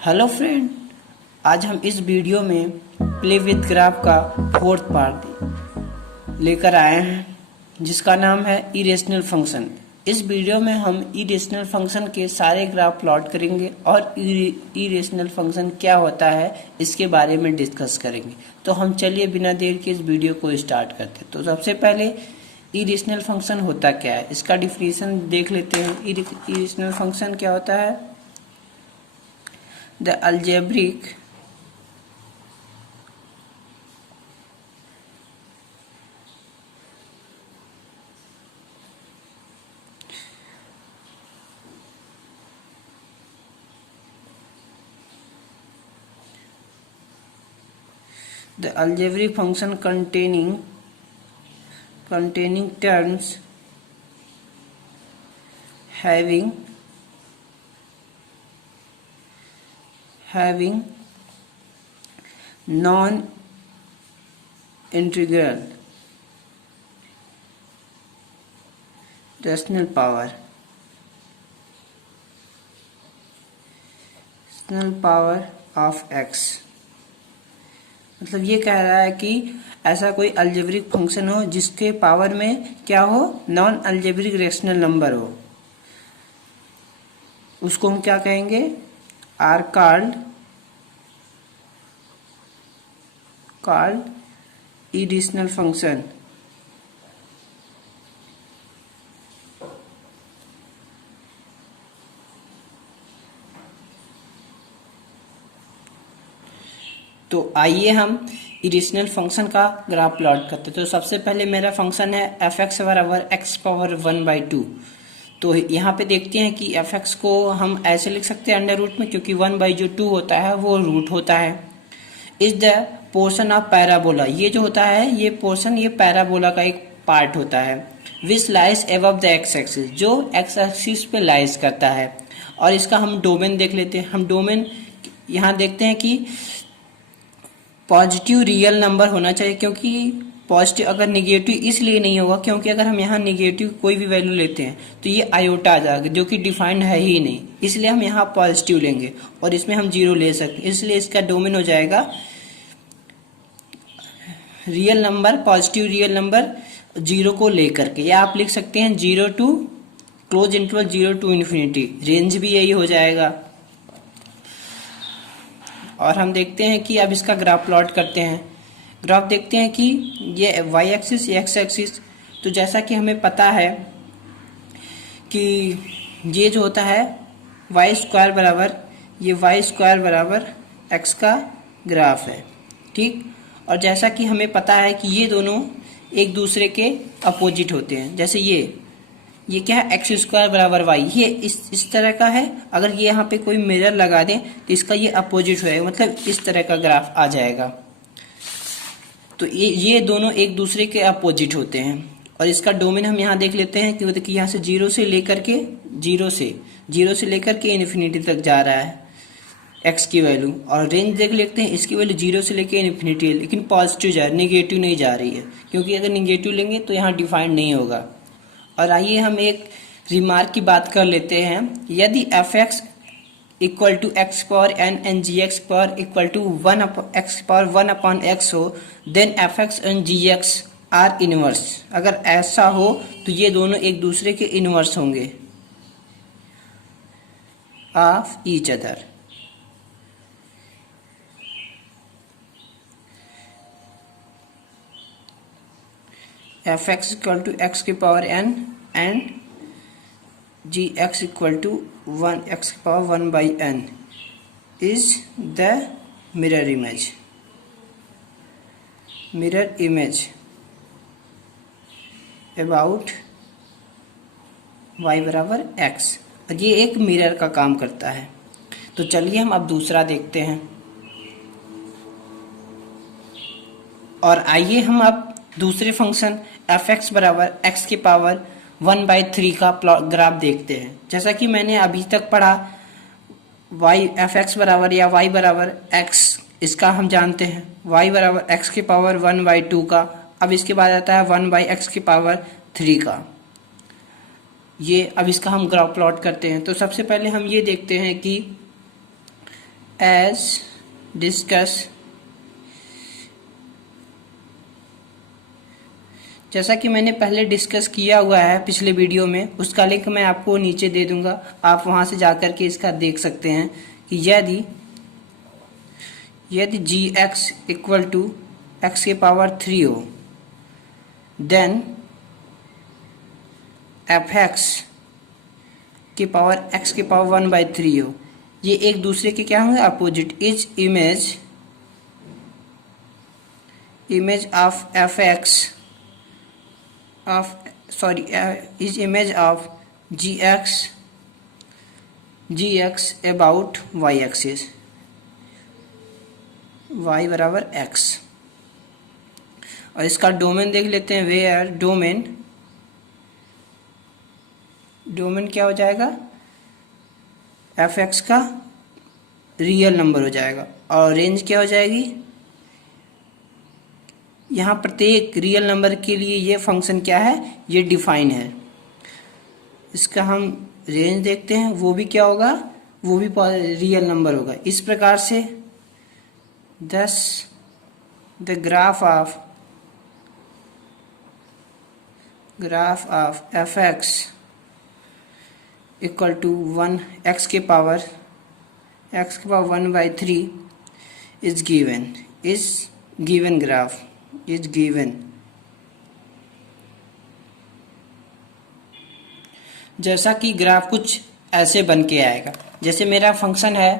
Hello friend, आज हम इस वीडियो में प्ले विद ग्राफ का फोर्थ पार्ट लेकर आए हैं जिसका नाम है इरेशनल फंक्शन। इस वीडियो में हम इरेशनल फंक्शन के सारे ग्राफ प्लॉट करेंगे और इरेशनल फंक्शन क्या होता है इसके बारे में डिस्कस करेंगे। तो हम चलिए बिना देर के इस वीडियो को स्टार्ट करते हैं। तो सबसे पहले इरेशनल फंक्शन होता क्या है इसका डिफिनीशन देख लेते हैं। इरेशनल फंक्शन क्या होता है? The algebraic function containing terms having non-integral rational power of x। मतलब ये कह रहा है कि ऐसा कोई अलजेब्रिक फंक्शन हो जिसके पावर में क्या हो, नॉन अलजेब्रिक रेशनल नंबर हो, उसको हम क्या कहेंगे? Are called irrational function। तो आइए हम इरेशनल फंक्शन का ग्राफ प्लॉट करते हैं। तो सबसे पहले मेरा फंक्शन है एफ एक्स बराबर एक्स पावर 1/2। तो यहाँ पे देखते हैं कि एफ एक्स को हम ऐसे लिख सकते हैं अंडर रूट में, क्योंकि 1/2 होता है वो रूट होता है। Is the portion of parabola, ये जो होता है ये पोर्शन ये पैराबोला का एक पार्ट होता है। Which lies above the x axis, जो एक्स एक्सिस पे लाइज करता है। और इसका हम डोमेन देख लेते हैं। हम डोमेन यहाँ देखते हैं कि पॉजिटिव रियल नंबर होना चाहिए, क्योंकि पॉजिटिव अगर निगेटिव इसलिए नहीं होगा क्योंकि अगर हम यहाँ निगेटिव कोई भी वैल्यू लेते हैं तो ये आयोटा आ जाएगा जो कि डिफाइंड है ही नहीं, इसलिए हम यहाँ पॉजिटिव लेंगे और इसमें हम 0 ले सकते हैं। इसलिए इसका डोमेन हो जाएगा real number, positive real number 0 को लेकर के, या आप लिख सकते हैं 0 to close interval 0 to infinity, range भी यही हो जाएगा। और हम देखते हैं कि अब इसका ग्राफ प्लॉट करते हैं। ग्राफ देखते हैं कि ये वाई एक्सिस एक्स एक्सिस, तो जैसा कि हमें पता है कि ये जो होता है वाई स्क्वायर बराबर एक्स का ग्राफ है, ठीक। और जैसा कि हमें पता है कि ये दोनों एक दूसरे के अपोजिट होते हैं। जैसे ये क्या है, एक्स स्क्वायर बराबर वाई, ये इस तरह का है। अगर ये यहाँ पे कोई मिरर लगा दें तो इसका ये अपोजिट होएगा, मतलब इस तरह का ग्राफ आ जाएगा। तो ये दोनों एक दूसरे के अपोजिट होते हैं। और इसका डोमेन हम यहाँ देख लेते हैं कि यहाँ से जीरो से लेकर के इन्फिनिटी तक जा रहा है एक्स की वैल्यू। और रेंज देख लेते हैं, इसकी वैल्यू 0 से लेकर इन्फिनिटी है, लेकिन पॉजिटिव जा रही है, निगेटिव नहीं जा रही है, क्योंकि अगर निगेटिव लेंगे तो यहाँ डिफाइंड नहीं होगा। और आइए हम एक रिमार्क की बात कर लेते हैं। यदि f x equal to x power N and ji x power equal to x power 1/x हो, then f x and ji x are inverse. अगर ऐसा हो तो ये दोनों एक दूसरे के इनवर्स होंगे of each other. F x equal to x की power N and ji x equal to 1x की power 1/n is the mirror image about y बराबर x। ये एक मिरर का काम करता है। तो चलिए हम अब दूसरा देखते हैं। और आइए हम अब दूसरे फंक्शन एफ एक्स बराबर एक्स की पावर 1/3 का ग्राफ देखते हैं। जैसा कि मैंने अभी तक पढ़ा, वाई एफ एक्स बराबर या वाई बराबर एक्स, इसका हम जानते हैं वाई बराबर एक्स की पावर 1/2 का। अब इसके बाद आता है 1/x की पावर 3 का। ये अब इसका हम ग्राफ प्लॉट करते हैं। तो सबसे पहले हम ये देखते हैं कि एज डिस्कस, जैसा कि मैंने पहले डिस्कस किया हुआ है पिछले वीडियो में, उसका लिंक मैं आपको नीचे दे दूंगा, आप वहां से जाकर के इसका देख सकते हैं कि यदि g x equal to x के पावर 3 हो, देन एफ एक्स की पावर एक्स की पावर 1/3 हो, ये एक दूसरे के क्या होंगे, opposite. Is image of F x is image of g x about y axis, y बराबर x। और इसका डोमेन देख लेते हैं, वेयर डोमेन क्या हो जाएगा, एफ एक्स का रियल नंबर हो जाएगा, और रेंज क्या हो जाएगी, यहाँ प्रत्येक रियल नंबर के लिए ये फंक्शन क्या है, ये डिफाइन है। इसका हम रेंज देखते हैं, वो भी क्या होगा, वो भी रियल नंबर होगा। इस प्रकार से thus the graph of fx equal to 1 x के power 1/3 is given graph is given। जैसा कि ग्राफ कुछ ऐसे बन के आएगा, जैसे मेरा फंक्शन है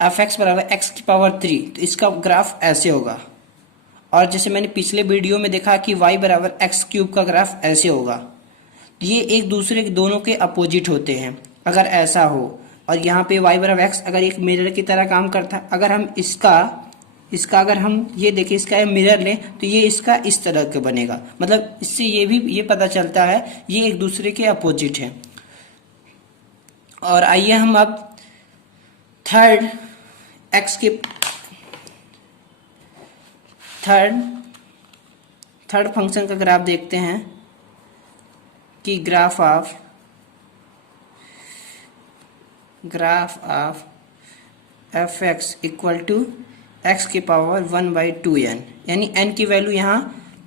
एफ एक्स बराबर एक्स की पावर 3, तो इसका ग्राफ ऐसे होगा। और जैसे मैंने पिछले वीडियो में देखा कि y बराबर एक्स क्यूब का ग्राफ ऐसे होगा। ये एक दूसरे के दोनों के अपोजिट होते हैं अगर ऐसा हो। और यहाँ पे y बराबर एक्स अगर एक मिरर की तरह काम करता है, अगर हम इसका अगर हम ये देखें, इसका मिरर लें तो ये इसका इस तरह का बनेगा। मतलब इससे ये पता चलता है ये एक दूसरे के अपोजिट हैं। और आइए हम अब थर्ड फंक्शन का ग्राफ देखते हैं कि graph of F x equal to x की पावर 1/2n, यानी n की वैल्यू यहाँ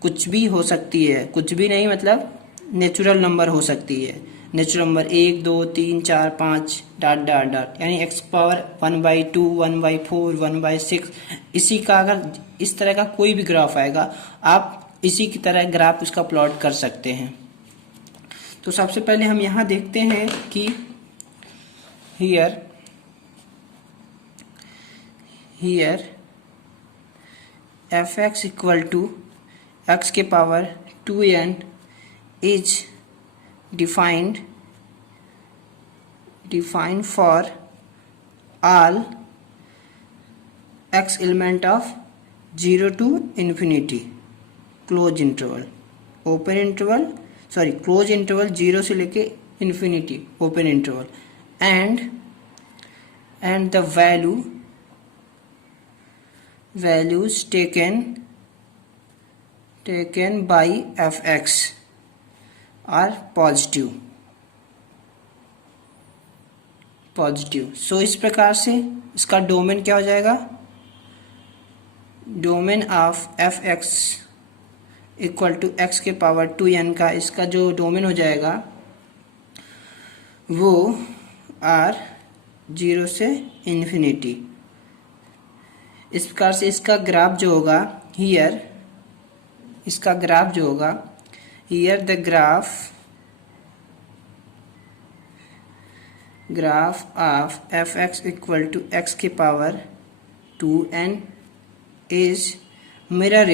कुछ भी हो सकती है, कुछ भी नहीं मतलब नेचुरल नंबर हो सकती है। Natural number 1 2 3 4 5 dot dot dot, यानी एक्स पावर 1/2 1/4 1/6। इसी का अगर इस तरह का कोई भी ग्राफ आएगा, आप इसी की तरह ग्राफ उसका प्लॉट कर सकते हैं। तो सबसे पहले हम यहाँ देखते हैं कि here F x equal to x के power 2n is defined for all x element of 0 to infinity, close interval 0 से लेके infinity open interval, and the values taken by fx are positive. So इस प्रकार से इसका domain क्या हो जाएगा, domain of F x equal to x के पावर 2n का इसका जो डोमेन हो जाएगा वो आर 0 से इन्फिनिटी। इस प्रकार से इसका ग्राफ जो होगा here the graph of fx equal to x की power 2n is mirror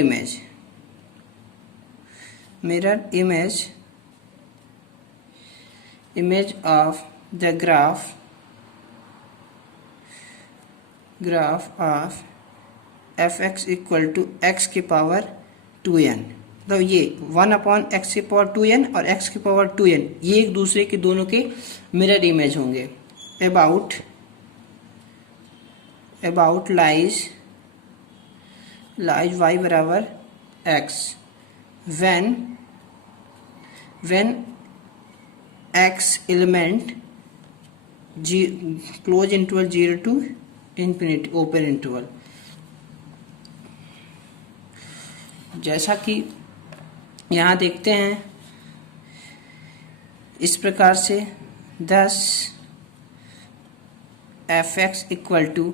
image of the graph of fx equal to x की पावर 2n। तो ये 1/x की पावर 2n और x की पावर 2n ये एक दूसरे के दोनों के मिरर इमेज होंगे। अबाउट लाइज y बराबर x when x element close interval 0 to infinity open interval. जैसा कि यहाँ देखते हैं इस प्रकार से 10 fx इक्वल टू,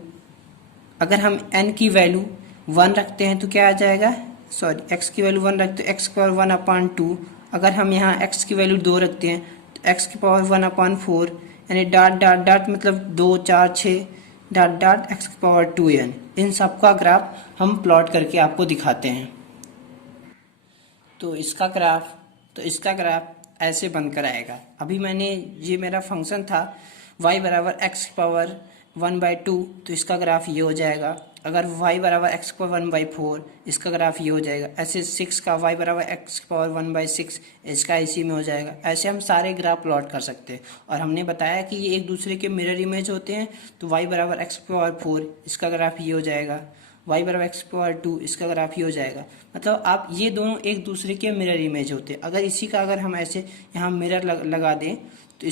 अगर हम n की वैल्यू 1 रखते हैं तो क्या आ जाएगा, सॉरी x की वैल्यू 1 रखते हैं x की पावर 1/2। अगर हम यहाँ x की वैल्यू 2 रखते हैं तो x की पावर 1/4, यानी डॉट डॉट डॉट मतलब 2 4 6 डॉट डॉट x की पावर 2n। इन सब का ग्राफ हम प्लॉट करके आपको दिखाते हैं। तो इसका ग्राफ ऐसे बनकर आएगा। अभी मैंने, ये मेरा फंक्शन था y बराबर x की पावर 1/2, तो इसका ग्राफ ये हो जाएगा। अगर y बराबर x की पावर 1/4, इसका ग्राफ ये हो जाएगा। ऐसे 6 का y बराबर x की पावर 1/6, इसका इसी में हो जाएगा। ऐसे हम सारे ग्राफ प्लॉट कर सकते हैं। और हमने बताया कि ये एक दूसरे के मिरर इमेज होते हैं। तो y बराबर x की पावर 4, इसका ग्राफ ये हो जाएगा। y बराबर x की पावर 2, इसका ग्राफ ये हो जाएगा। मतलब आप ये दोनों एक दूसरे के मिरर इमेज होते हैं। अगर इसी का अगर हम ऐसे यहाँ मिरर लगा दें तो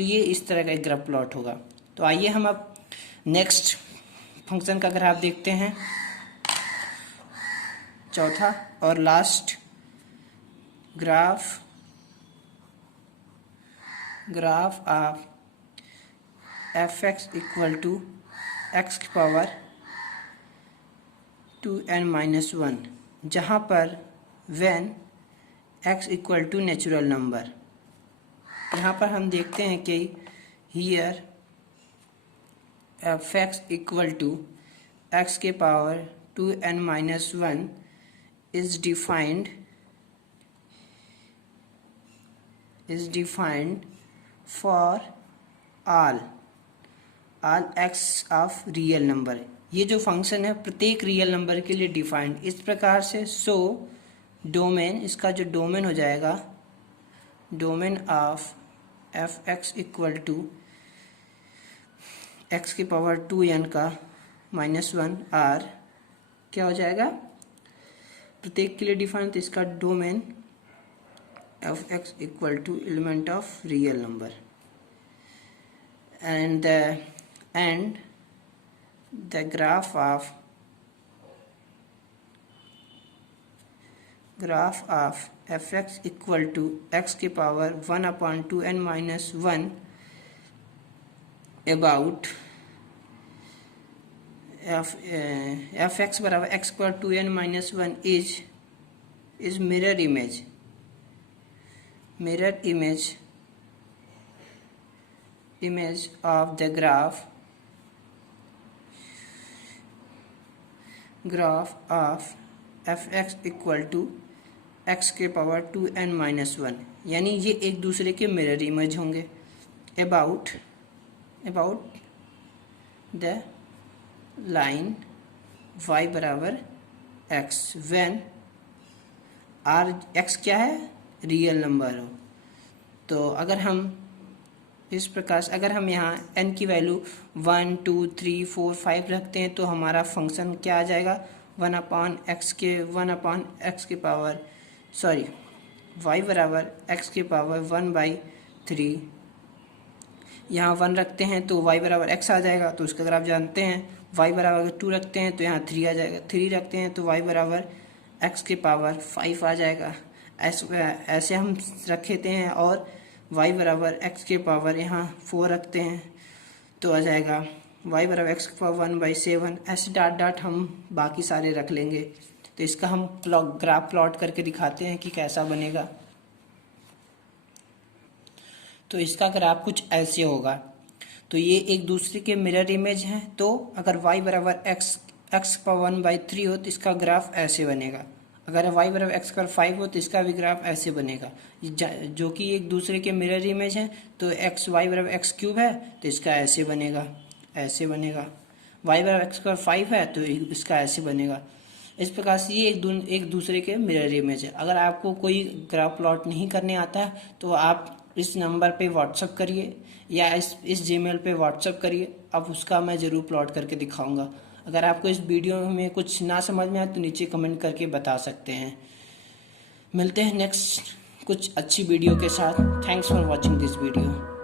ये इस तरह का एक ग्राफ प्लॉट होगा। तो आइए हम अब नेक्स्ट फंक्शन का ग्राफ देखते हैं, चौथा और last graph of fx equal to x की पावर 2n-1, जहाँ पर when x equal to natural number. यहाँ पर हम देखते हैं कि here fx equal to x के power 2n-1 is defined for all x of real number. ये जो फंक्शन है प्रत्येक रियल नंबर के लिए डिफाइंड इस प्रकार से। सो डोमेन, इसका जो डोमेन हो जाएगा, domain of fx equal to x की पावर 2n का -1 r क्या हो जाएगा, प्रत्येक के लिए डिफाइंड। तो इसका domain fx equal to element of real number and the graph of fx equal to x की पावर 1/2n-1 about fx बराबर x पर 2n-1 is mirror image of the graph of fx equal to x के power 2n-1, यानी ये एक दूसरे के mirror image होंगे about द लाइन y बराबर x when x क्या है, रियल नंबर हो। तो अगर हम इस प्रकार से, अगर हम यहाँ n की वैल्यू 1 2 3 4 5 रखते हैं तो हमारा फंक्शन क्या आ जाएगा, 1/x के पावर y बराबर x के पावर 1/3। यहाँ 1 रखते हैं तो y बराबर x आ जाएगा, तो उसका ग्राफ जानते हैं। y बराबर 2 रखते हैं तो यहाँ 3 आ जाएगा, 3 रखते हैं तो y बराबर x के पावर 5 आ जाएगा। ऐसे हम रखते हैं। और y बराबर x के पावर यहाँ 4 रखते हैं तो आ जाएगा y बराबर x के पावर 1/7। ऐसे डॉट डॉट हम बाकी सारे रख लेंगे। तो इसका हम ग्राफ प्लॉट करके दिखाते हैं कि कैसा बनेगा। तो इसका ग्राफ कुछ ऐसे होगा। तो ये एक दूसरे के मिरर इमेज हैं। तो अगर y बराबर x पावर 1/3 हो तो इसका ग्राफ ऐसे बनेगा। अगर y बराबर x पर 5 हो तो इसका भी ग्राफ ऐसे बनेगा, जो कि एक दूसरे के मिरर इमेज हैं। तो y बराबर x³ है तो इसका ऐसे बनेगा, y बराबर x पर 5 है तो इसका ऐसे बनेगा। इस प्रकार से ये एक दूसरे के मिरर इमेज है। अगर आपको कोई ग्राफ प्लॉट नहीं करने आता है तो आप इस नंबर पे व्हाट्सअप करिए या इस जीमेल पे व्हाट्सअप करिए, अब उसका मैं ज़रूर प्लॉट करके दिखाऊंगा। अगर आपको इस वीडियो में कुछ ना समझ में आए तो नीचे कमेंट करके बता सकते हैं। मिलते हैं नेक्स्ट कुछ अच्छी वीडियो के साथ। Thanks for watching this video.